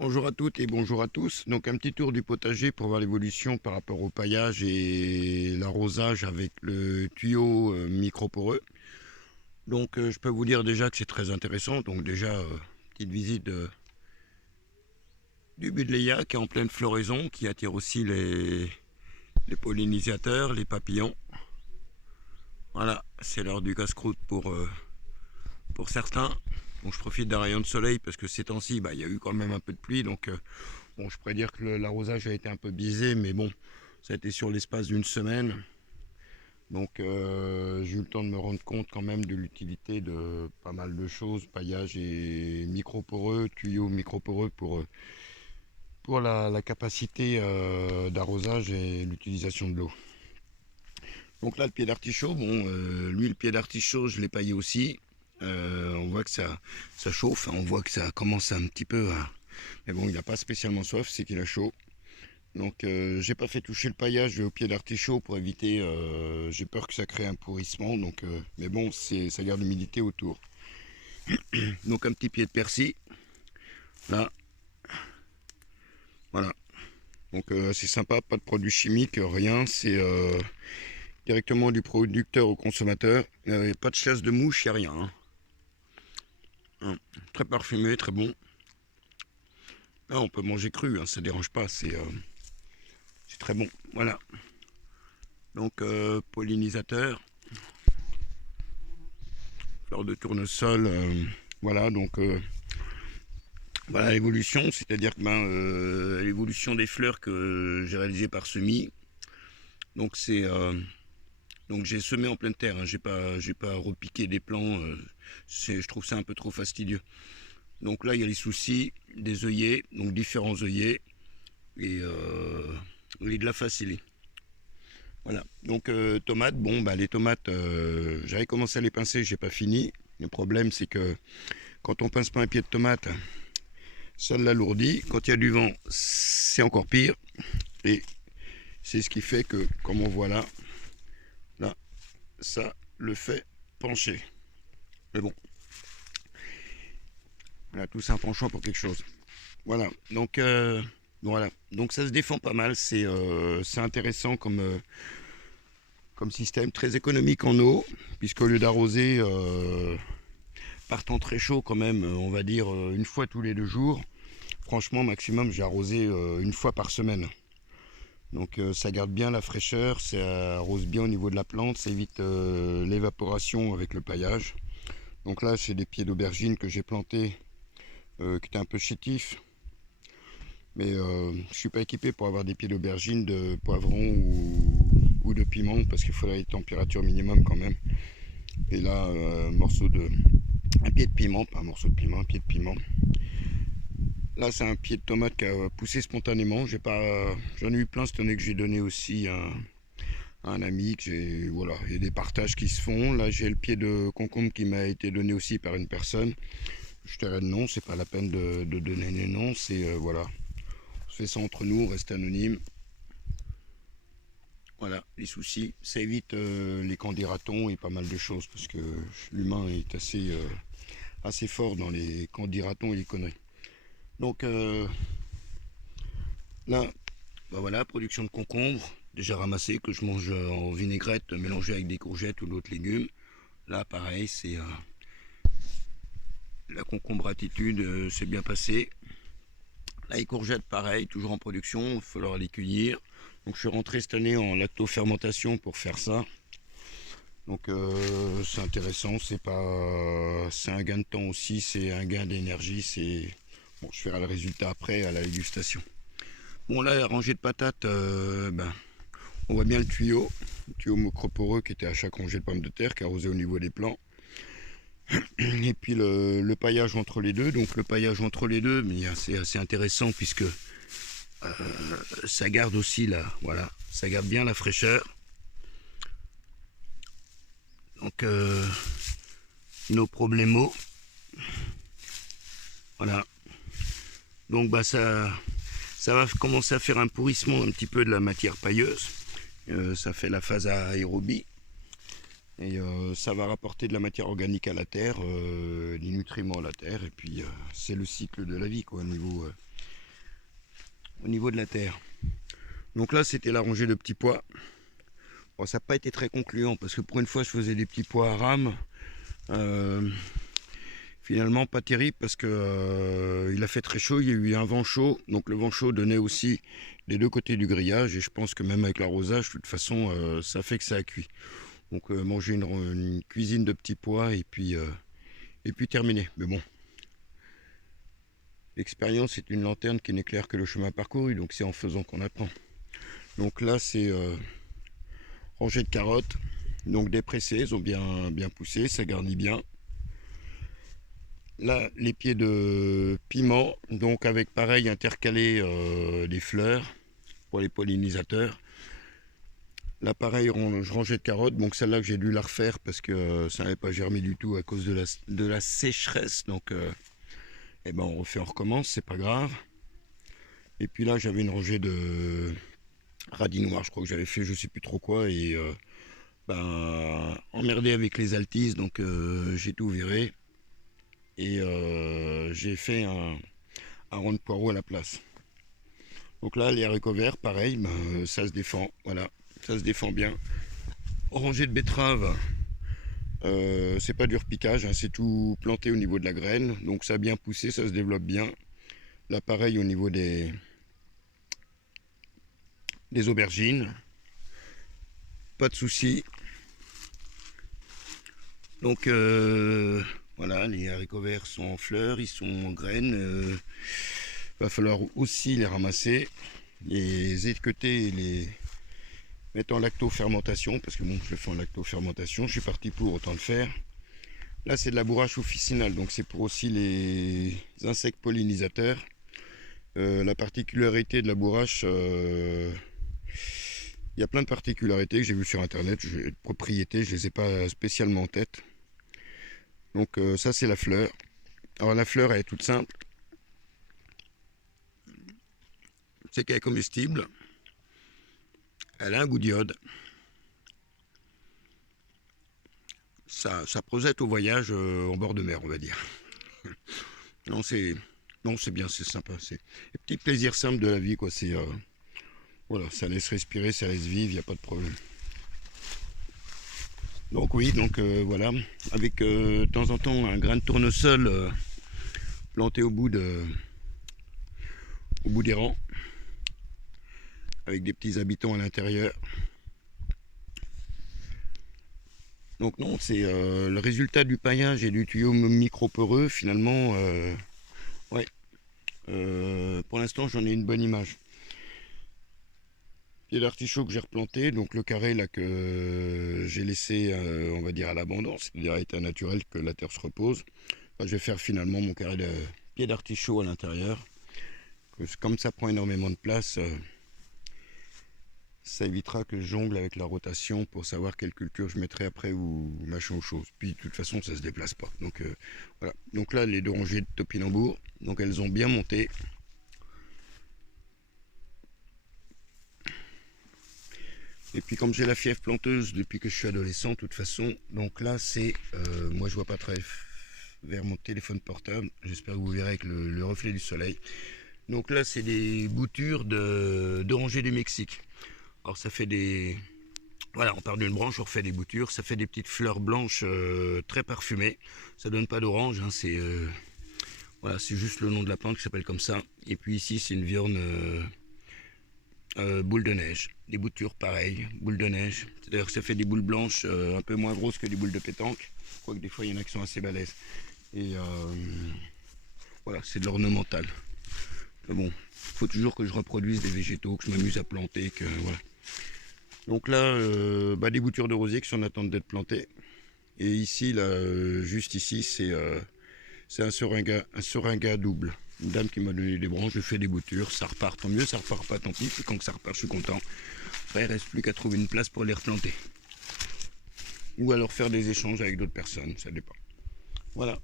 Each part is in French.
Bonjour à toutes et bonjour à tous. Donc un petit tour du potager pour voir l'évolution par rapport au paillage et l'arrosage avec le tuyau microporeux. Donc je peux vous dire déjà que c'est très intéressant. Donc déjà petite visite du buddleia qui est en pleine floraison, qui attire aussi les pollinisateurs, les papillons. Voilà, c'est l'heure du casse-croûte pour certains. Bon, je profite d'un rayon de soleil parce que ces temps-ci, il y a eu quand même un peu de pluie, donc bon, je pourrais dire que l'arrosage a été un peu biaisé, mais bon, ça a été sur l'espace d'une semaine. Donc j'ai eu le temps de me rendre compte quand même de l'utilité de pas mal de choses, paillage et microporeux, tuyaux microporeux pour la capacité d'arrosage et l'utilisation de l'eau. Donc là, le pied d'artichaut, bon, lui, le pied d'artichaut, je l'ai paillé aussi. On voit que ça chauffe, on voit que ça commence un petit peu à... Mais bon, il n'a pas spécialement soif, c'est qu'il a chaud. Donc j'ai pas fait toucher le paillage au pied d'artichaut pour éviter, j'ai peur que ça crée un pourrissement. Donc, mais bon, ça garde l'humidité autour. Donc un petit pied de persil, là, voilà. Donc c'est sympa, pas de produits chimiques, rien. C'est directement du producteur au consommateur. Pas de chasse de mouche, y a rien. Très parfumé, très bon. Là, on peut manger cru, hein, ça dérange pas. C'est très bon. Voilà. Donc pollinisateur, fleur de tournesol. Voilà, donc voilà l'évolution, c'est-à-dire que l'évolution des fleurs que j'ai réalisée par semis. Donc donc j'ai semé en pleine terre, hein, j'ai pas repiqué des plants, je trouve ça un peu trop fastidieux. Donc là il y a les soucis des œillets, donc différents œillets et de la facilée. Voilà. Donc tomates, bon les tomates, j'avais commencé à les pincer, j'ai pas fini. Le problème c'est que quand on pince pas un pied de tomate, ça l'alourdit. Quand il y a du vent, c'est encore pire. Et c'est ce qui fait que, comme on voit là, ça le fait pencher. Mais bon, on a tous un penchant pour quelque chose. Voilà, donc voilà. Donc ça se défend pas mal. C'est intéressant comme système, très économique en eau, puisqu'au lieu d'arroser partant très chaud quand même, on va dire une fois tous les 2 jours. Franchement, maximum, j'ai arrosé une fois par semaine. Donc ça garde bien la fraîcheur, ça arrose bien au niveau de la plante, ça évite l'évaporation avec le paillage. Donc là c'est des pieds d'aubergine que j'ai plantés qui étaient un peu chétifs. Mais je ne suis pas équipé pour avoir des pieds d'aubergine, de poivron ou de piment parce qu'il faudrait une température minimum quand même. Et là, un pied de piment, pas un morceau de piment, un pied de piment. Là c'est un pied de tomate qui a poussé spontanément. J'en ai eu plein cette année que j'ai donné aussi à un ami que j'ai, voilà, il y a des partages qui se font. Là j'ai le pied de concombre qui m'a été donné aussi par une personne. Je tairai le nom, c'est pas la peine de donner les noms, c'est voilà. On fait ça entre nous, on reste anonyme. Voilà, les soucis, ça évite les candidatons et pas mal de choses parce que l'humain est assez fort dans les candidatons et les conneries. Donc là, voilà, production de concombre, déjà ramassé, que je mange en vinaigrette mélangée avec des courgettes ou d'autres légumes. Là, pareil, c'est la concombre attitude, c'est bien passé. Là, les courgettes, pareil, toujours en production, il va falloir les cueillir. Donc, je suis rentré cette année en lactofermentation pour faire ça. Donc, c'est intéressant, c'est un gain de temps aussi, c'est un gain d'énergie. Bon, je ferai le résultat après à la dégustation. Bon, là, la rangée de patates, on voit bien le tuyau microporeux qui était à chaque rangée de pommes de terre, qui arrosait au niveau des plants. Et puis le paillage entre les deux. Donc le paillage entre les deux, mais c'est assez intéressant puisque ça garde aussi voilà, ça garde bien la fraîcheur. Donc nos problèmes, voilà. Donc ça va commencer à faire un pourrissement un petit peu de la matière pailleuse. Ça fait la phase aérobie. Et ça va rapporter de la matière organique à la terre, des nutriments à la terre, et puis c'est le cycle de la vie, quoi, au niveau au niveau de la terre. Donc là, c'était la rangée de petits pois. Bon, ça n'a pas été très concluant parce que pour une fois, je faisais des petits pois à rame. Finalement, pas terrible parce que il a fait très chaud, il y a eu un vent chaud. Donc le vent chaud donnait aussi des deux côtés du grillage. Et je pense que même avec l'arrosage, de toute façon, ça fait que ça a cuit. Donc manger une cuisine de petits pois et puis terminé. Mais bon, l'expérience est une lanterne qui n'éclaire que le chemin parcouru. Donc c'est en faisant qu'on apprend. Donc là, c'est rangée de carottes. Donc dépressées, elles ont bien poussé, ça garnit bien. Là, les pieds de piment, donc avec pareil intercalé des fleurs pour les pollinisateurs. Là, pareil, je rangeais de carottes. Donc celle-là que j'ai dû la refaire parce que ça n'avait pas germé du tout à cause de la sécheresse. Donc, eh ben, on refait, on recommence, c'est pas grave. Et puis là, j'avais une rangée de radis noirs, je crois que j'avais fait, je sais plus trop quoi, et emmerdé avec les altises, donc j'ai tout viré et j'ai fait un rond de poireau à la place. Donc là, les haricots verts, pareil, ça se défend, voilà, ça se défend bien. Rangée de betteraves, c'est pas du repiquage, hein, c'est tout planté au niveau de la graine, donc ça a bien poussé, ça se développe bien. Là, pareil au niveau des aubergines, pas de soucis. Donc voilà, les haricots verts sont en fleurs, ils sont en graines. Va falloir aussi les ramasser, les étiqueter et les mettre en lactofermentation, parce que bon, je le fais en lactofermentation, je suis parti pour autant le faire. Là, c'est de la bourrache officinale, donc c'est pour aussi les insectes pollinisateurs. La particularité de la bourrache, il y a plein de particularités que j'ai vues sur internet, de propriétés, je ne les ai pas spécialement en tête. Donc ça, c'est la fleur. Alors la fleur, elle est toute simple. C'est qu'elle est comestible. Elle a un goût d'iode. Ça projette au voyage en bord de mer, on va dire. Non, c'est bien, c'est sympa. C'est les petits plaisirs simples de la vie, quoi. C'est voilà, ça laisse respirer, ça laisse vivre, il n'y a pas de problème. Donc oui, donc voilà, avec de temps en temps un grain de tournesol planté au bout des rangs, avec des petits habitants à l'intérieur. Donc non, c'est le résultat du paillage et du tuyau micro-poreux, finalement, ouais, pour l'instant j'en ai une bonne image. Pied d'artichaut que j'ai replanté, donc le carré là que j'ai laissé, on va dire à l'abandon, c'est-à-dire à état naturel que la terre se repose. Enfin, je vais faire finalement mon carré de pied d'artichaut à l'intérieur. Comme ça prend énormément de place, ça évitera que je jongle avec la rotation pour savoir quelle culture je mettrai après ou machin ou chose. Puis de toute façon ça se déplace pas. Donc voilà. Donc là les deux rangées de topinambour, donc elles ont bien monté. Et puis comme j'ai la fièvre planteuse depuis que je suis adolescent, de toute façon, donc là c'est, moi je vois pas très vers mon téléphone portable, j'espère que vous verrez avec le reflet du soleil. Donc là c'est des boutures d'oranger du Mexique. Alors ça fait des, voilà, on part d'une branche, on refait des boutures, ça fait des petites fleurs blanches très parfumées. Ça donne pas d'orange, hein, c'est voilà, c'est juste le nom de la plante qui s'appelle comme ça. Et puis ici c'est une viorne boule de neige, des boutures pareilles, boule de neige. C'est-à-dire que ça fait des boules blanches un peu moins grosses que des boules de pétanque, quoique des fois il y en a qui sont assez balèzes. Et voilà, c'est de l'ornemental. Mais bon, il faut toujours que je reproduise des végétaux, que je m'amuse à planter, que voilà. Donc là, des boutures de rosier qui sont en attente d'être plantées. Et ici, là, juste ici, c'est un seringa double. Une dame qui m'a donné des branches, je fais des boutures, ça repart, tant mieux, ça repart pas, tant pis, puis quand ça repart, je suis content. Après, il reste plus qu'à trouver une place pour les replanter. Ou alors faire des échanges avec d'autres personnes, ça dépend. Voilà.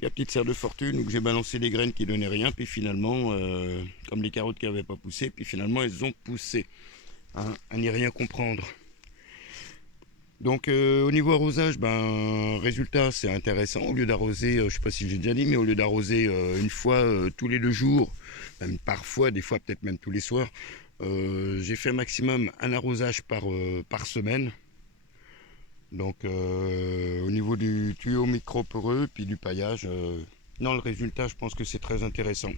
La petite serre de fortune où j'ai balancé des graines qui donnaient rien, puis finalement, comme les carottes qui n'avaient pas poussé, puis finalement elles ont poussé. Hein, à n'y rien comprendre. Donc au niveau arrosage, ben résultat c'est intéressant. Au lieu d'arroser, je sais pas si j'ai déjà dit, mais au lieu d'arroser une fois tous les 2 jours, même parfois, des fois peut-être même tous les soirs, j'ai fait maximum un arrosage par semaine. Donc au niveau du tuyau micro-poreux puis du paillage, non le résultat je pense que c'est très intéressant.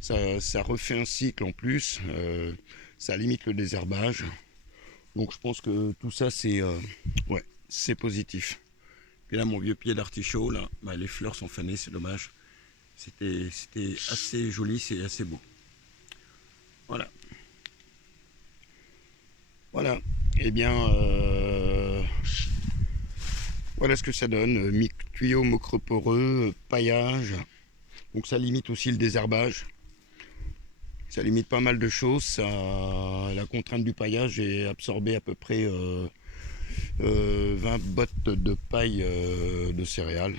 Ça refait un cycle en plus, ça limite le désherbage. Donc je pense que tout ça ouais, c'est positif. Puis là mon vieux pied d'artichaut, là, bah, les fleurs sont fanées, c'est dommage. C'était assez joli, c'est assez beau. Voilà. Voilà. Eh bien, voilà ce que ça donne. Tuyau micro-poreux, paillage. Donc ça limite aussi le désherbage. Ça limite pas mal de choses. La contrainte du paillage est absorbée à peu près 20 bottes de paille de céréales.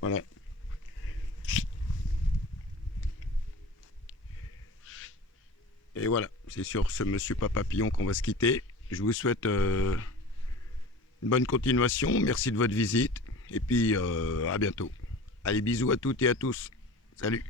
Voilà. Et voilà, c'est sur ce monsieur Papillon qu'on va se quitter. Je vous souhaite une bonne continuation. Merci de votre visite. Et puis à bientôt. Allez, bisous à toutes et à tous. Salut.